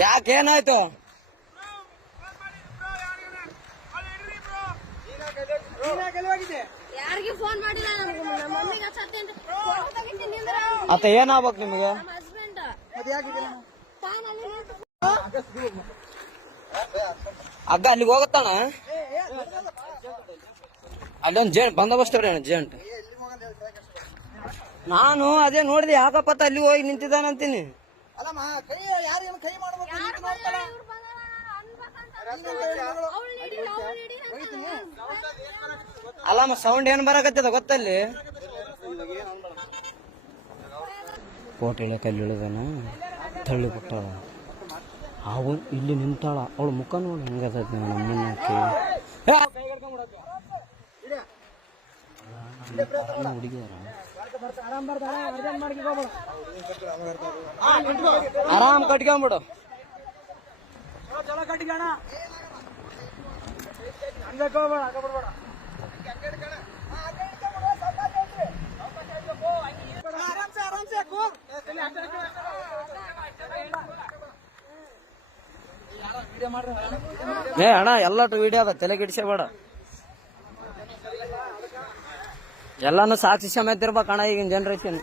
ಯಾಕೆ ಏನಾಯ್ತು? ಅತ್ತ ಏನಾಗ್ಬೇಕು ನಿಮಗೆ? ಅಗ್ಗ ಅಲ್ಲಿಗೆ ಹೋಗತ್ತಣ ಅಲ್ಲೊಂದು ಜೇಂಟ್ ಬಂದೋಬಸ್ತ್ ಅವ್ರಿ ಜೇಂಟ್ ನಾನು ಅದೇ ನೋಡಿದೆ ಯಾಕಪ್ಪ ಅಲ್ಲಿ ಹೋಗಿ ನಿಂತಿದ್ದಾನಂತೀನಿ ಅಲ್ಲಮ್ಮ ಕೈ ಯಾರೇನು ಕೈ ಮಾಡ್ಬೇಕು? ಯಾರು ಅವ್ಳು ಹಿಡೀರಿ ಅವ್ಳು ಹಿಡೀರಿ ಅಂತ ಅಲ್ಲಮ್ಮ ಸೌಂಡ್ ಏನ್ ಬರಕತ್ತದ ಗೊತ್ತಲ್ಲಿ? ಕೋಟೆ ಕಲ್ಲಿ ಇಳಿದನ ತಳ್ಳಿ ಬಿಟ್ಟಾಳ ಅವು ಇಲ್ಲಿ ನಿಂತಾಳ. ಅವಳು ಮುಖ ನೋಡಿ ಹೆಂಗದ ನಮ್ಮನ್ನ ಹುಡುಗಿಯರ? ಆರಾಮ್ ಕಟ್ಕೊಂಬಿಡು. ಏ ಅಣ್ಣ ಎಲ್ಲ ವಿಡಿಯೋ ಅದ ತಲೆ ಕೆಡಿಸಬೇಡ ಎಲ್ಲಾನು ಸಾಕ್ಷಿ ಸಮೇತ ಇರ್ಬೇಕು ಅಣ್ಣ ಈಗಿನ ಜನರೇಷನ್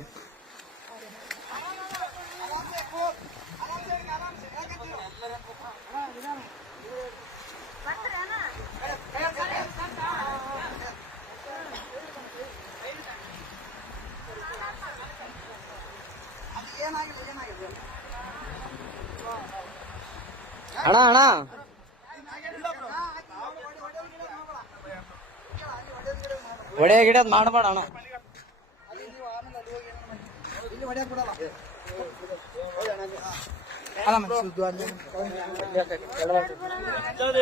ಅಣ್ಣ ಅಣ್ಣ ಒಡೆ ಗಿಡ ಮಾಡಬೇಡ ಅಣ್ಣ.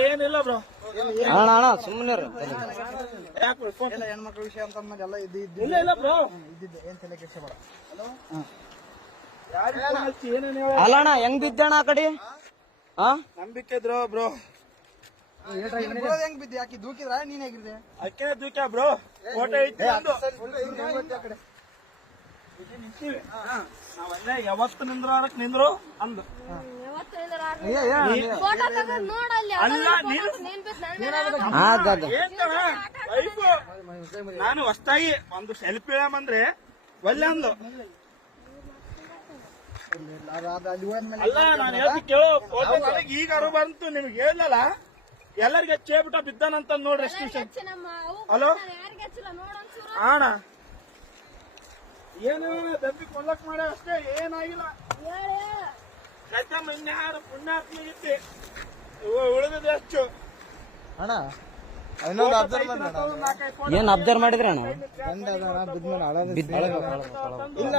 ಏನಿಲ್ಲ ಬ್ರೋ ಅಣ್ಣ ಅಣ್ಣ ಸುಮ್ಮನೆ ಹೆಣ್ಮಕ್ಳ ವಿಷಯ ಅಂತ ಎಲ್ಲ ಬ್ರೋ ಇದ್ದಿದ್ದೆ ಏನ್ ತಲೆ ಕೆಡಿಸಬೇಡ ಅಲ್ಲ ಅಣ್ಣ, ಹೆಂಗ್ ಬಿದ್ದಣ್ಣ ಆ ಕಡೆ? ಹಾ ನಂಬಿಕೆ ಇದ್ರು ಬ್ರೋ. ಹೆಂಗ್ ಬಿದ್ದಿ? ಆಕಿ ದೂಕಿದ್ರ? ನೀನ್ ಹೇಗಿರ್ದೆ ಅಕ್ಕೆ ದೂಕ್ಯ ಬ್ರೋ ಫೋಟೋ ನಾವಲ್ಲೇ ಯಾವತ್ತು ನಿಂದ್ರು? ಅಂದು. ಯಾವತ್ತೂ ಇದ್ರ ಫೋಟೋ ತೆಗೆದು ನೋಡಲ್ಲಿ ಅಲ್ಲ, ನೀನು- ಹೊಸ್ತಾಗಿ ಒಂದು ಸೆಲ್ಫಿ ಅಂದ್ರೆ ಒಳ್ಳೆ ಅಂದು. ಅಲ್ಲಿ ನಾನು ಹೇಳ್ತಿ ಕೇಳು ಫೋಟೋ ನನಗೆ ಈಗ ಬಂತು ನಿಮ್ಗೆ ಹೇಳಲ್ಲ ಎಲ್ಲರಿಗೆ ಚೇಬಿಟ ಬಿದ್ದಾನಂತ ನೋಡ್ರಿ ಅವು ಹಲೋ? ಅಣ್ಣ ಏನು ದಬ್ಬಿ ಕೊಲ್ಲಕ್ ಮಾಡ ಅಷ್ಟೇ ಏನಾಗಿಲ್ಲ. ಹೇಳಿ. ಕತ್ತಮ್ಮ ಇನ್ಯಾರು ಪುಣ್ಯಾತ್ಮ ಇದ್ದೆ ಉಳಿದಿದೆ ಹೆಚ್ಚು ಅಣ್ಣ ಇನ್ನೊಂದು ಅಬ್ಸರ್ವ್ ಮಾಡಿದ್ರೆ ಏನ್ ಅಬ್ಸರ್ವ್ ಮಾಡಿದ್ರೆ ಅಣ್ಣ? ಬಿದ್ದ